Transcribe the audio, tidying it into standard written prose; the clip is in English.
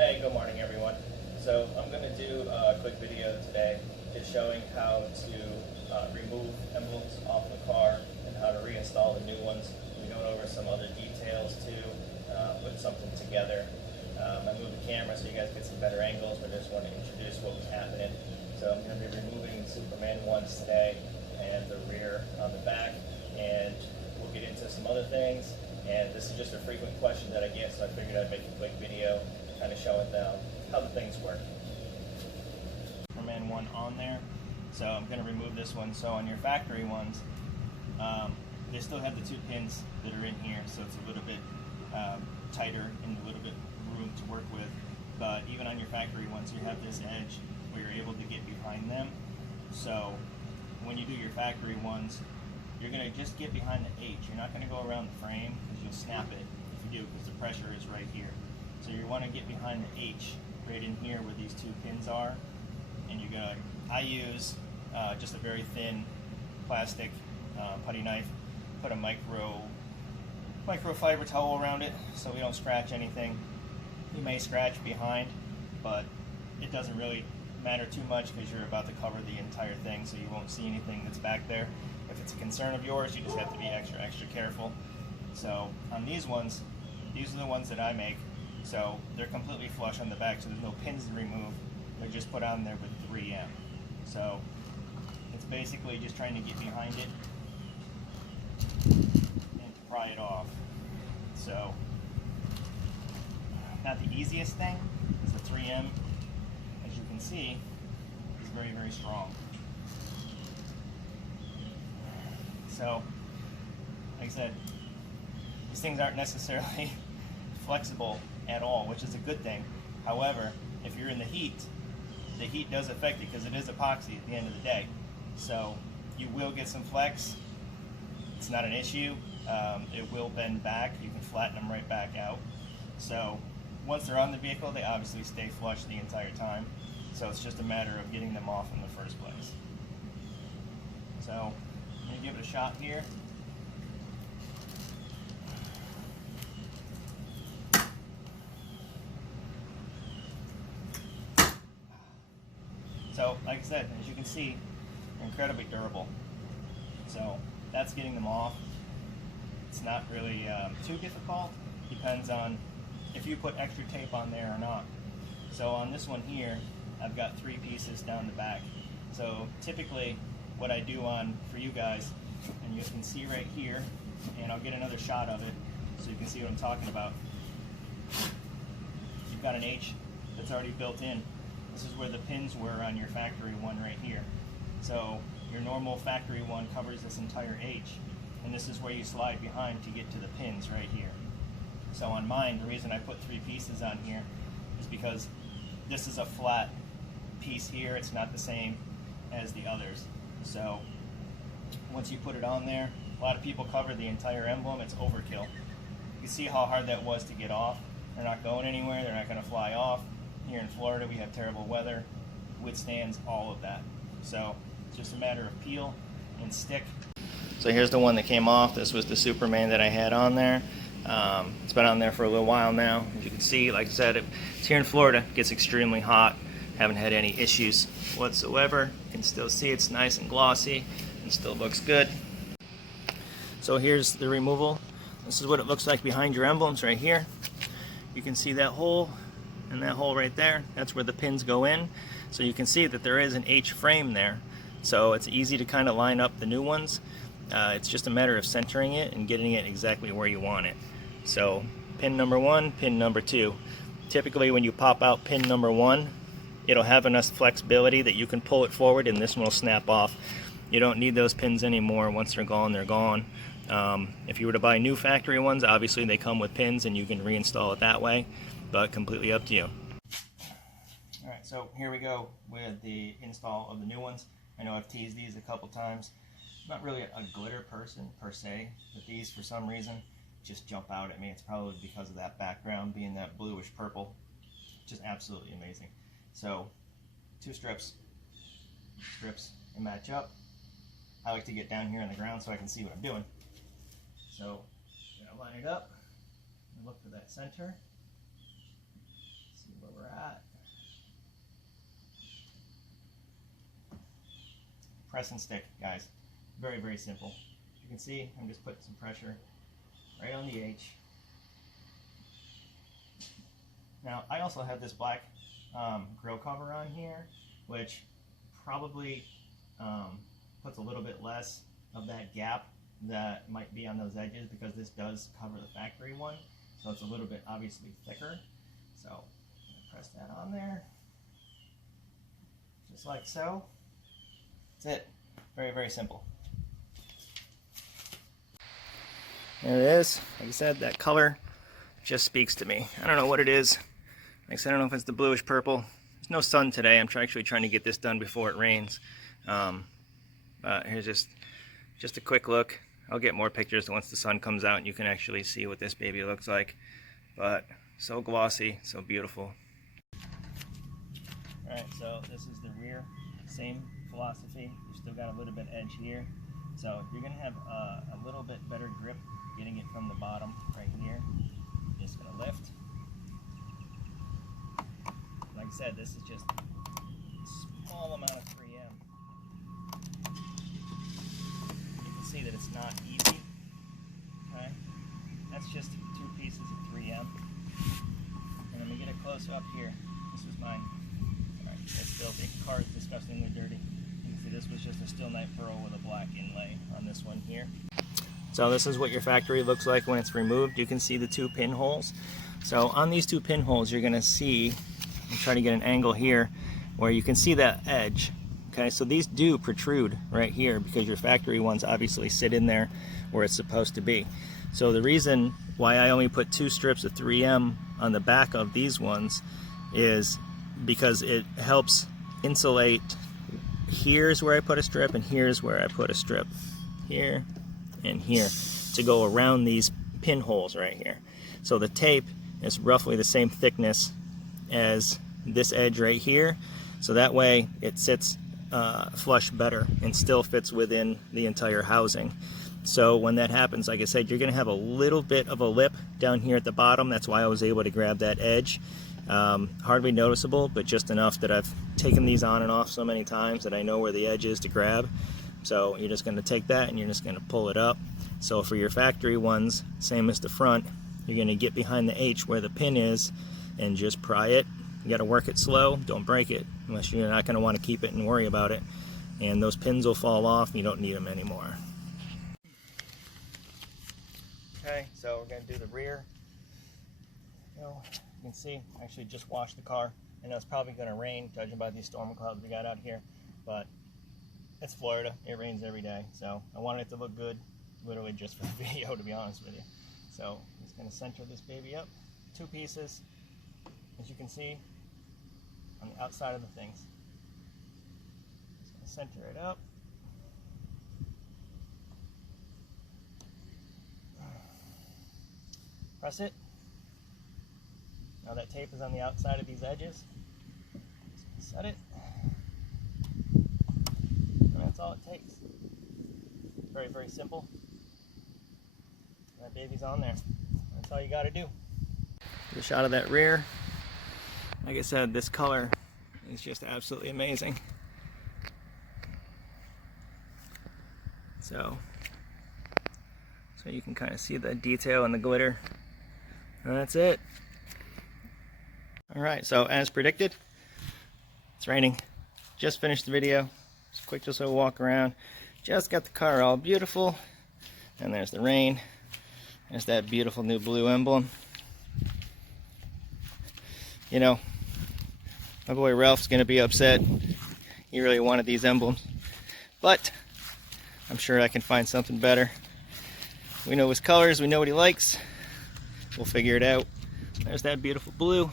Hey, good morning everyone. So I'm going to do a quick video today just showing how to remove emblems off the car and how to reinstall the new ones. We're going over some other details too, put something together. I moved the camera so you guys get some better angles, but I just want to introduce what was happening. So I'm going to be removing Superman ones today and the rear on the back, and we'll get into some other things. And this is just a frequent question that I get, so I figured I'd make a quick video kind of showing them how the things work. Superman one on there, so I'm going to remove this one. So on your factory ones, they still have the two pins that are in here, so it's a little bit tighter and a little bit room to work with. But even on your factory ones, you have this edge where you're able to get behind them. So when you do your factory ones, you're going to just get behind the H. You're not going to go around the frame because you'll snap it if you do, because the pressure is right here. So you want to get behind the H right in here where these two pins are, and you're going to, I use just a very thin plastic putty knife, put a microfiber towel around it so we don't scratch anything. You may scratch behind, but it doesn't really matter too much because you're about to cover the entire thing, so you won't see anything that's back there. If it's a concern of yours, you just have to be extra careful. So on these ones, these are the ones that I make, so they're completely flush on the back, so there's no pins to remove. They're just put on there with 3M. So it's basically just trying to get behind it and pry it off. So not the easiest thing, is the 3M, as you can see, is very, very strong. So, like I said, these things aren't necessarily flexible at all, which is a good thing. However, if you're in the heat does affect it because it is epoxy at the end of the day. So you will get some flex. It's not an issue. It will bend back. You can flatten them right back out. So once they're on the vehicle, they obviously stay flush the entire time. So it's just a matter of getting them off in the first place. So I'm going to give it a shot here. So, like I said, as you can see, they're incredibly durable. So that's getting them off. It's not really too difficult. Depends on if you put extra tape on there or not. So on this one here, I've got 3 pieces down the back. So typically what I do for you guys, and you can see right here, and I'll get another shot of it so you can see what I'm talking about. You've got an H that's already built in. This is where the pins were on your factory one right here. So your normal factory one covers this entire H, and this is where you slide behind to get to the pins right here. So on mine, the reason I put 3 pieces on here is because this is a flat piece here. It's not the same as the others. So once you put it on there, a lot of people cover the entire emblem. It's overkill. You see how hard that was to get off. They're not going anywhere. They're not going to fly off. Here in Florida, we have terrible weather. It withstands all of that. So it's just a matter of peel and stick. So here's the one that came off. This was the Superman that I had on there. It's been on there for a little while now. As you can see, like I said, it's here in Florida. It gets extremely hot. Haven't had any issues whatsoever. You can still see it's nice and glossy and still looks good. So here's the removal. This is what it looks like behind your emblems right here. You can see that hole and that hole right there. That's where the pins go in. So you can see that there is an H frame there. So it's easy to kind of line up the new ones. It's just a matter of centering it and getting it exactly where you want it. So pin number 1, pin number 2. Typically when you pop out pin number 1, it'll have enough flexibility that you can pull it forward and this one will snap off. You don't need those pins anymore. Once they're gone, they're gone. If you were to buy new factory ones, obviously they come with pins and you can reinstall it that way, but completely up to you. Alright, so here we go with the install of the new ones. I know I've teased these a couple times. I'm not really a glitter person per se, but these for some reason just jump out at me. It's probably because of that background being that bluish purple. Just absolutely amazing. So 2 strips and match up. I like to get down here on the ground so I can see what I'm doing. So I'm going to line it up and look for that center. See where press and stick, guys. Very, very simple. You can see I'm just putting some pressure right on the H. Now, I also have this black grill cover on here, which probably puts a little bit less of that gap that might be on those edges, because this does cover the factory one, so it's a little bit obviously thicker. So I'm gonna press that on there, just like so. That's it. Very, very simple. There it is. Like I said, that color just speaks to me. I don't know what it is. Like I said, I don't know if it's the bluish purple. There's no sun today. I'm actually trying to get this done before it rains. But here's just a quick look. I'll get more pictures once the sun comes out and you can actually see what this baby looks like. But so glossy, so beautiful. Alright, so this is the rear. Same philosophy. You've still got a little bit edge here. So you're going to have a little bit better grip getting it from the bottom right here. Just going to lift. Like I said, this is just a small amount of 3M. You can see that it's not easy. Okay, that's just 2 pieces of 3M. And I'm going to get a close up here. This was mine. Alright, it's filthy. The car is disgustingly dirty. You can see this was just a steel knife pearl with a black inlay on this one here. So this is what your factory looks like when it's removed. You can see the 2 pinholes. So on these 2 pinholes, you're going to see, I'm trying to get an angle here where you can see that edge. Okay, so these do protrude right here because your factory ones obviously sit in there where it's supposed to be. So the reason why I only put 2 strips of 3M on the back of these ones is because it helps insulate. Here's where I put a strip, and here's where I put a strip. Here and here to go around these pinholes right here. So the tape is roughly the same thickness as this edge right here, so that way it sits flush better and still fits within the entire housing. So when that happens, like I said, you're going to have a little bit of a lip down here at the bottom. That's why I was able to grab that edge. Hardly noticeable, but just enough that I've taken these on and off so many times that I know where the edge is to grab. So you're just going to take that and you're just going to pull it up. So for your factory ones, same as the front, you're going to get behind the H where the pin is and just pry it. You got to work it slow, don't break it, unless you're not going to want to keep it and worry about it. And those pins will fall off and you don't need them anymore. Okay, so we're going to do the rear. You can see, I actually just washed the car. I know it's probably going to rain, judging by these storm clouds we got out here, but it's Florida. It rains every day, so I wanted it to look good, literally just for the video, to be honest with you. So I'm just going to center this baby up, 2 pieces, as you can see, on the outside of the things. Just going to center it up. Press it. Now that tape is on the outside of these edges. Just set it. And that's all it takes. Very, very simple. That baby's on there. That's all you got to do. A shot of that rear. Like I said, this color is just absolutely amazing. So you can kind of see the detail and the glitter. And that's it. Alright, so as predicted, it's raining. Just finished the video. Just quick, just a walk around. Just got the car all beautiful. And there's the rain. There's that beautiful new blue emblem. You know, my boy Ralph's gonna be upset. He really wanted these emblems. But I'm sure I can find something better. We know his colors, we know what he likes. We'll figure it out. There's that beautiful blue.